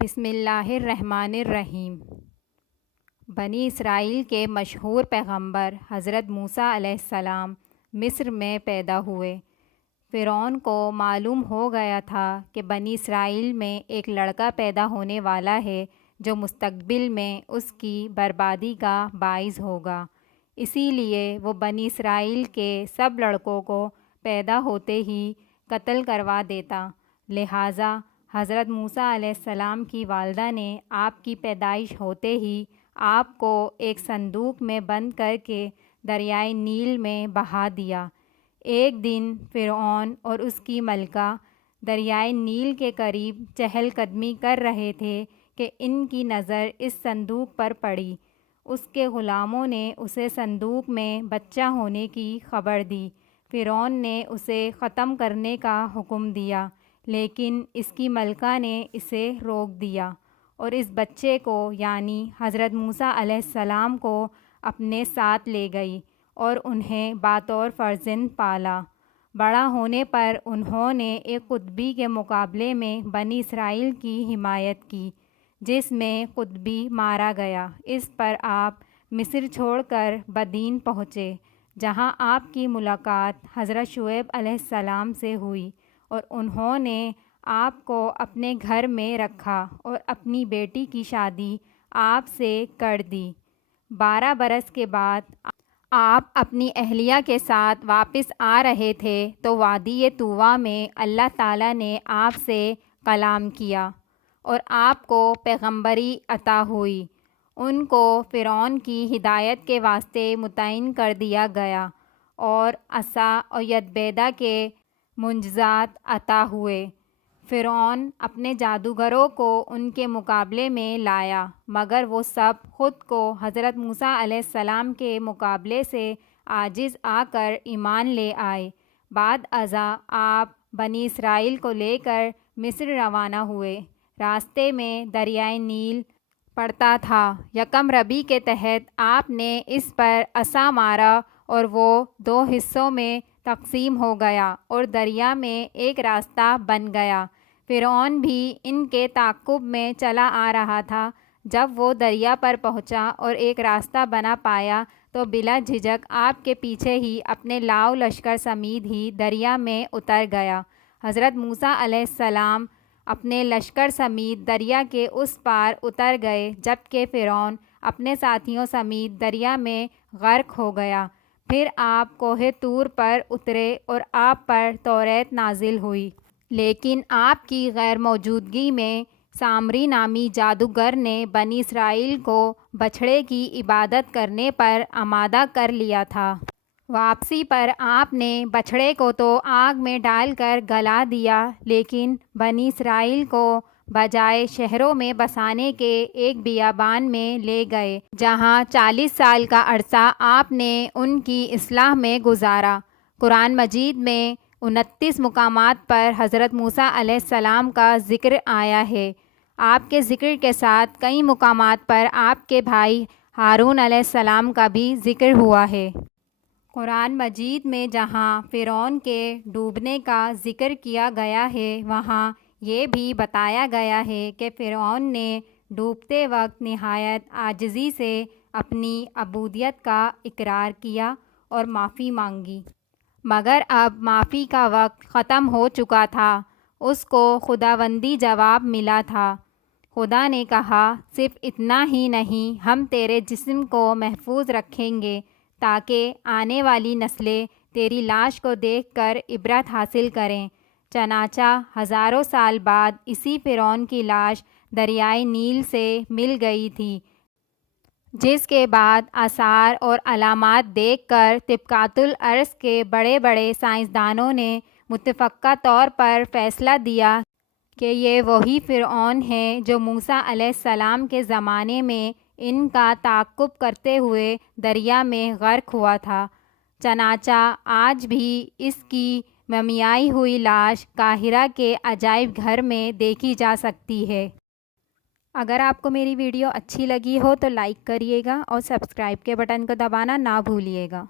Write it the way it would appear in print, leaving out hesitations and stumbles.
بسم اللہ الرحمن الرحیم۔ بنی اسرائیل کے مشہور پیغمبر حضرت موسیٰ علیہ السلام مصر میں پیدا ہوئے۔ فرعون کو معلوم ہو گیا تھا کہ بنی اسرائیل میں ایک لڑکا پیدا ہونے والا ہے جو مستقبل میں اس کی بربادی کا باعث ہوگا، اسی لیے وہ بنی اسرائیل کے سب لڑکوں کو پیدا ہوتے ہی قتل کروا دیتا۔ لہٰذا حضرت موسیٰ علیہ السلام کی والدہ نے آپ کی پیدائش ہوتے ہی آپ کو ایک صندوق میں بند کر کے دریائے نیل میں بہا دیا۔ ایک دن فرعون اور اس کی ملکہ دریائے نیل کے قریب چہل قدمی کر رہے تھے کہ ان کی نظر اس صندوق پر پڑی۔ اس کے غلاموں نے اسے صندوق میں بچہ ہونے کی خبر دی۔ فرعون نے اسے ختم کرنے کا حکم دیا، لیکن اس کی ملکہ نے اسے روک دیا اور اس بچے کو یعنی حضرت موسیٰ علیہ السلام کو اپنے ساتھ لے گئی اور انہیں بطور فرزند پالا۔ بڑا ہونے پر انہوں نے ایک قطبی کے مقابلے میں بنی اسرائیل کی حمایت کی، جس میں قطبی مارا گیا۔ اس پر آپ مصر چھوڑ کر مدین پہنچے، جہاں آپ کی ملاقات حضرت شعیب علیہ السلام سے ہوئی اور انہوں نے آپ کو اپنے گھر میں رکھا اور اپنی بیٹی کی شادی آپ سے کر دی۔ 12 برس کے بعد آپ اپنی اہلیہ کے ساتھ واپس آ رہے تھے تو وادی طویٰ میں اللہ تعالیٰ نے آپ سے کلام کیا اور آپ کو پیغمبری عطا ہوئی۔ ان کو فرعون کی ہدایت کے واسطے متعین کر دیا گیا اور عصا اور ید بیضا کے معجزات عطا ہوئے۔ فرعون اپنے جادوگروں کو ان کے مقابلے میں لایا، مگر وہ سب خود کو حضرت موسیٰ علیہ السلام کے مقابلے سے عاجز آ کر ایمان لے آئے۔ بعد ازاں آپ بنی اسرائیل کو لے کر مصر روانہ ہوئے۔ راستے میں دریائے نیل پڑتا تھا۔ یکم ربیع کے تحت آپ نے اس پر عصا مارا اور وہ 2 حصوں میں تقسیم ہو گیا اور دریا میں ایک راستہ بن گیا۔ فرعون بھی ان کے تعاقب میں چلا آ رہا تھا۔ جب وہ دریا پر پہنچا اور ایک راستہ بنا پایا تو بلا جھجک آپ کے پیچھے ہی اپنے لاؤ لشکر سمیت ہی دریا میں اتر گیا۔ حضرت موسیٰ علیہ السلام اپنے لشکر سمیت دریا کے اس پار اتر گئے، جبکہ فرعون اپنے ساتھیوں سمیت دریا میں غرق ہو گیا۔ پھر آپ کوہ طور پر اترے اور آپ پر توریت نازل ہوئی، لیکن آپ کی غیر موجودگی میں سامری نامی جادوگر نے بنی اسرائیل کو بچھڑے کی عبادت کرنے پر آمادہ کر لیا تھا۔ واپسی پر آپ نے بچھڑے کو تو آگ میں ڈال کر گلا دیا، لیکن بنی اسرائیل کو بجائے شہروں میں بسانے کے ایک بیابان میں لے گئے، جہاں 40 سال کا عرصہ آپ نے ان کی اصلاح میں گزارا۔ قرآن مجید میں 29 مقامات پر حضرت موسیٰ علیہ السلام کا ذکر آیا ہے۔ آپ کے ذکر کے ساتھ کئی مقامات پر آپ کے بھائی ہارون علیہ السلام کا بھی ذکر ہوا ہے۔ قرآن مجید میں جہاں فرعون کے ڈوبنے کا ذکر کیا گیا ہے، وہاں یہ بھی بتایا گیا ہے کہ فرعون نے ڈوبتے وقت نہایت عاجزی سے اپنی عبودیت کا اقرار کیا اور معافی مانگی، مگر اب معافی کا وقت ختم ہو چکا تھا۔ اس کو خداوندی جواب ملا تھا۔ خدا نے کہا، صرف اتنا ہی نہیں، ہم تیرے جسم کو محفوظ رکھیں گے تاکہ آنے والی نسلیں تیری لاش کو دیکھ کر عبرت حاصل کریں۔ چنانچہ ہزاروں سال بعد اسی فرعون کی لاش دریائے نیل سے مل گئی تھی، جس کے بعد آثار اور علامات دیکھ کر طبقات الارض کے بڑے بڑے سائنسدانوں نے متفقہ طور پر فیصلہ دیا کہ یہ وہی فرعون ہے جو موسیٰ علیہ السلام کے زمانے میں ان کا تعاقب کرتے ہوئے دریا میں غرق ہوا تھا۔ چنانچہ آج بھی اس کی مومیائی ہوئی لاش قاہرہ کے عجائب گھر میں دیکھی جا سکتی ہے۔ اگر آپ کو میری ویڈیو اچھی لگی ہو تو لائک کریے گا اور سبسکرائب کے بٹن کو دبانا نہ بھولیے گا۔